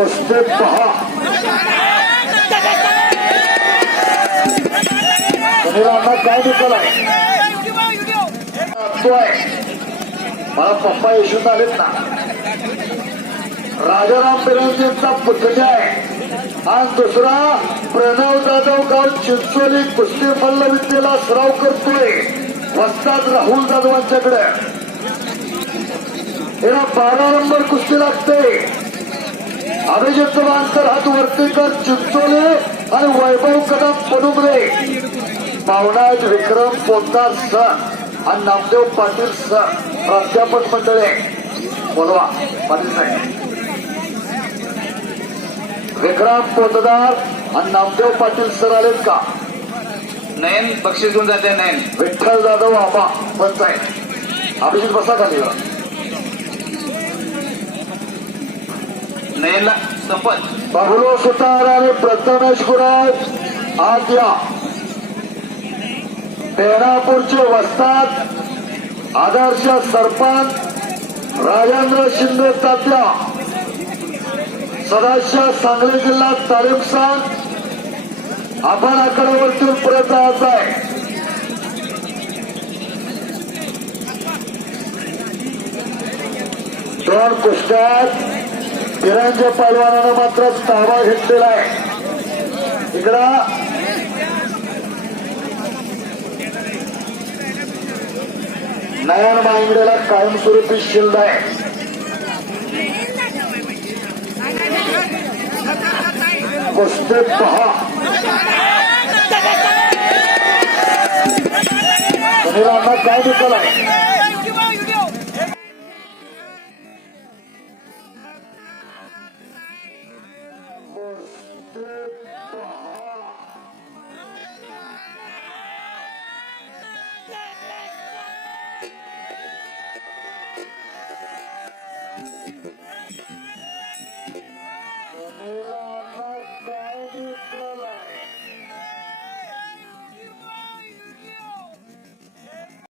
कुस्ती पहा सुनीलांना काय निकाल आहे मला पप्पा येशून आलेत ना. राजाराम बिरांजींचा पुतण्या आहे आणि दुसरा प्रणव जाधव गाव चिंचोली कुस्ती मल्ल विद्येला सराव करतोय. वस्ताद राहुल जाधवांच्याकडे याला बारा नंबर कुस्ती लागते. अभिजित मानकर हात वर्तीकर चिंचोले आणि वैभव कदम पनुमरे पावनाज विक्रम पोतार सर आणि नामदेव पाटील सर प्राध्यापक मंडळे बोलवा पाटील साहेब. विक्रम पोतदार आणि नामदेव पाटील सर आलेत का? नयन बक्षीस घेऊन जाते नयन. विठ्ठल जाधव आबा पंचायत अभिजित बसा खाली नयनला संपत. बाबुलो सुतार आणि प्रथमेश गुराव आज या पेनापूरचे वस्तात आदर्श सरपंच राजेंद्र शिंदे तात्या. सदस्य सांगली जिल्हा तालीम संघ आपण आकडेवरती परत जायचं आहे. दोन कुष्ट्यात बिरांच्या पैलवानानं मात्र ताबा घेतलेला आहे. इकडं नयन मांगडेला कायमस्वरूपी शिल्ड आहे. कुस्ती पहा. सुनीलांना काय निकाल आहे